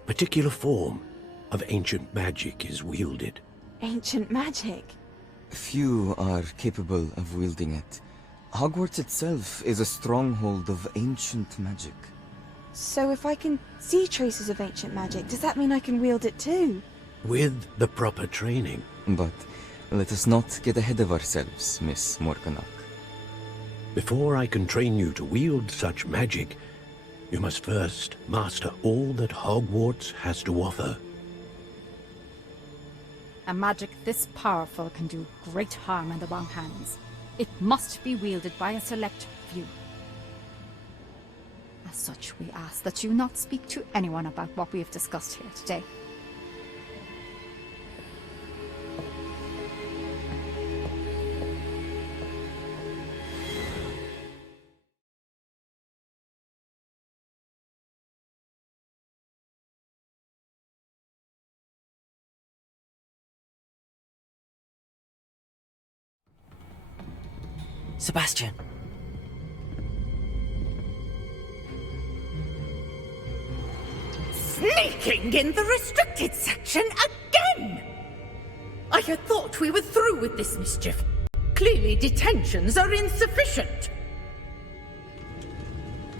particular form of ancient magic is wielded. Ancient magic? Few are capable of wielding it. Hogwarts itself is a stronghold of ancient magic. So if I can see traces of ancient magic, does that mean I can wield it too? With the proper training. But let us not get ahead of ourselves, Miss Morganach. Before I can train you to wield such magic, you must first master all that Hogwarts has to offer. A magic this powerful can do great harm in the wrong hands. It must be wielded by a select few. As such, we ask that you not speak to anyone about what we have discussed here today. Sebastian. Sneaking in the restricted section again! I had thought we were through with this mischief. Clearly detentions are insufficient.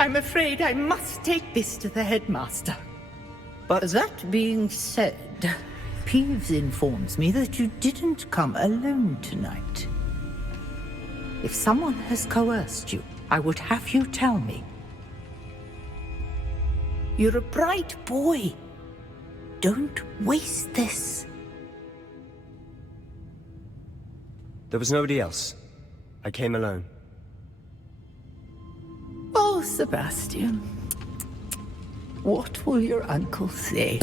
I'm afraid I must take this to the headmaster. But that being said, Peeves informs me that you didn't come alone tonight. If someone has coerced you, I would have you tell me. You're a bright boy. Don't waste this. There was nobody else. I came alone. Oh, Sebastian. What will your uncle say?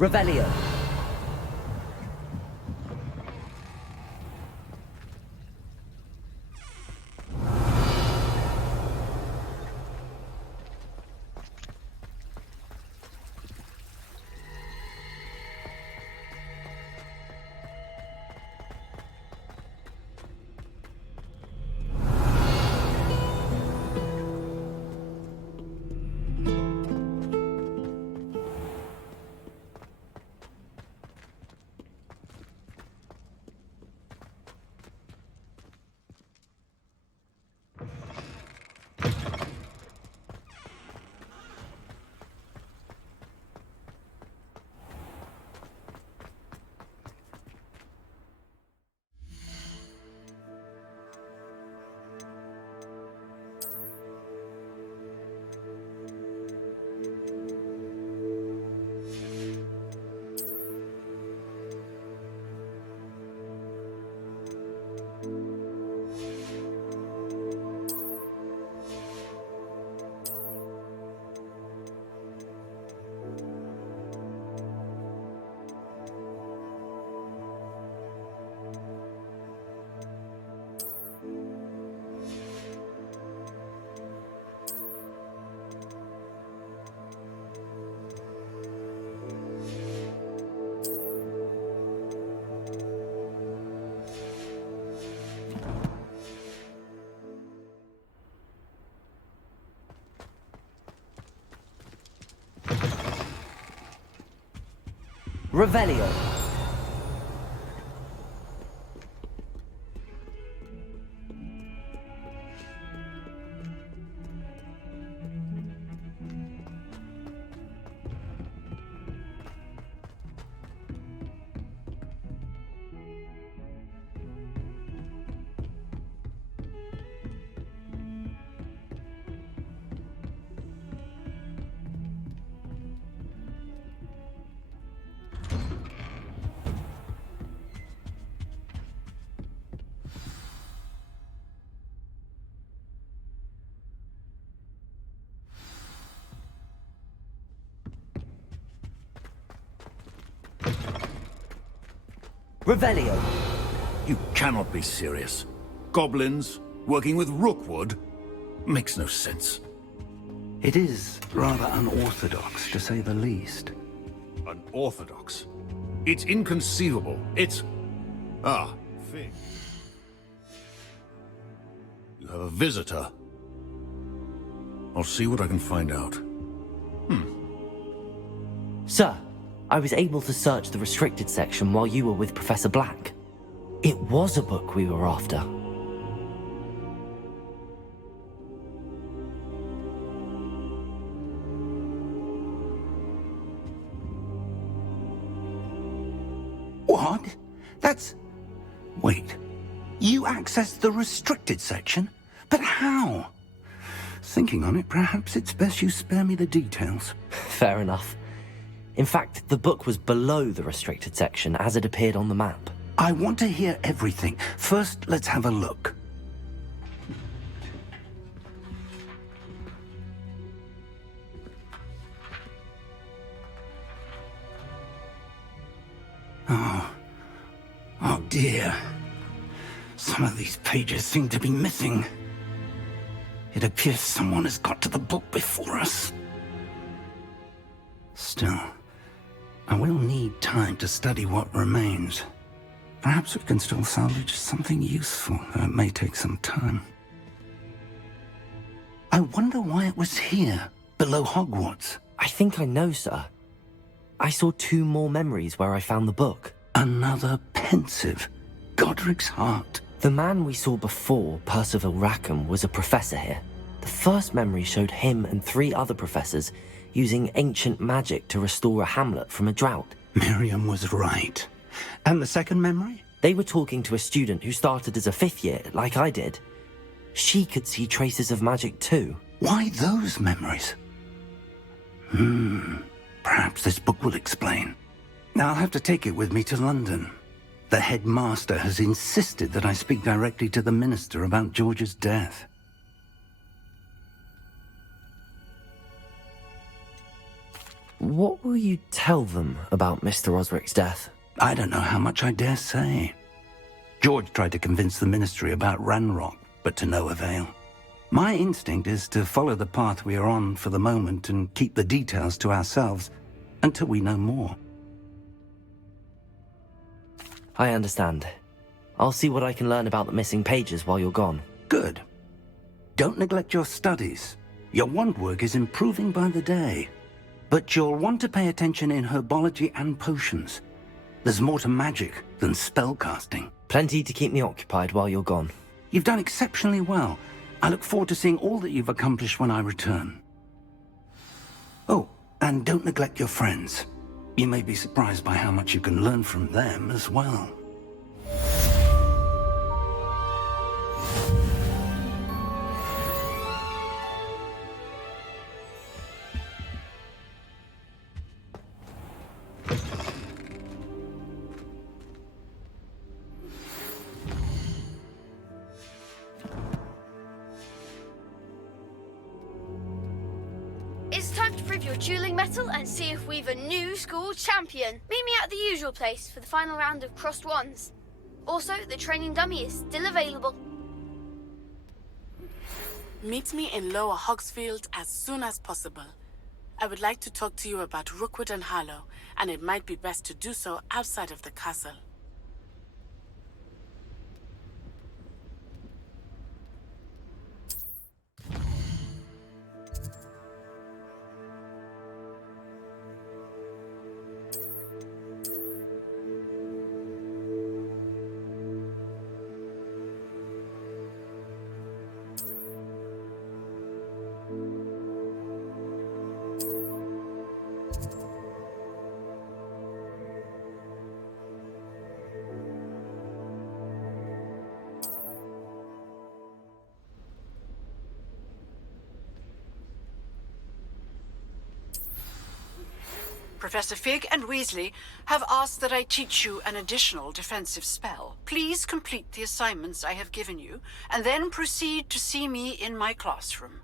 Revelio. Revelio. Revelio. You cannot be serious. Goblins working with Rookwood? Makes no sense. It is rather unorthodox, to say the least. Unorthodox? It's inconceivable. It's... Ah, Fig. You have a visitor. I'll see what I can find out. Sir, I was able to search the restricted section while you were with Professor Black. It was a book we were after. What? That's... Wait. You accessed the restricted section? But how? Thinking on it, perhaps it's best you spare me the details. Fair enough. In fact, the book was below the restricted section as it appeared on the map. I want to hear everything. First, let's have a look. Oh dear. Some of these pages seem to be missing. It appears someone has got to the book before us. Still, I will need time to study what remains. Perhaps we can still salvage something useful, though it may take some time. I wonder why it was here, below Hogwarts. I think I know, sir. I saw 2 more memories where I found the book. Another pensive. Godric's heart. The man we saw before, Percival Rackham, was a professor here. The first memory showed him and 3 other professors using ancient magic to restore a hamlet from a drought. Miriam was right. And the second memory? They were talking to a student who started as a 5th year, like I did. She could see traces of magic too. Why those memories? Perhaps this book will explain. Now I'll have to take it with me to London. The headmaster has insisted that I speak directly to the minister about George's death. What will you tell them about Mr. Osric's death? I don't know how much I dare say. George tried to convince the ministry about Ranrock, but to no avail. My instinct is to follow the path we are on for the moment and keep the details to ourselves until we know more. I understand. I'll see what I can learn about the missing pages while you're gone. Good. Don't neglect your studies. Your wand work is improving by the day. But you'll want to pay attention in herbology and potions. There's more to magic than spellcasting. Plenty to keep me occupied while you're gone. You've done exceptionally well. I look forward to seeing all that you've accomplished when I return. Oh, and don't neglect your friends. You may be surprised by how much you can learn from them as well. It's time to prove your dueling mettle and see if we've a new school champion. Meet me at the usual place for the final round of crossed wands. Also, the training dummy is still available. Meet me in Lower Hogsfield as soon as possible. I would like to talk to you about Rookwood and Harlow, and it might be best to do so outside of the castle. Professor Fig and Weasley have asked that I teach you an additional defensive spell. Please complete the assignments I have given you, and then proceed to see me in my classroom.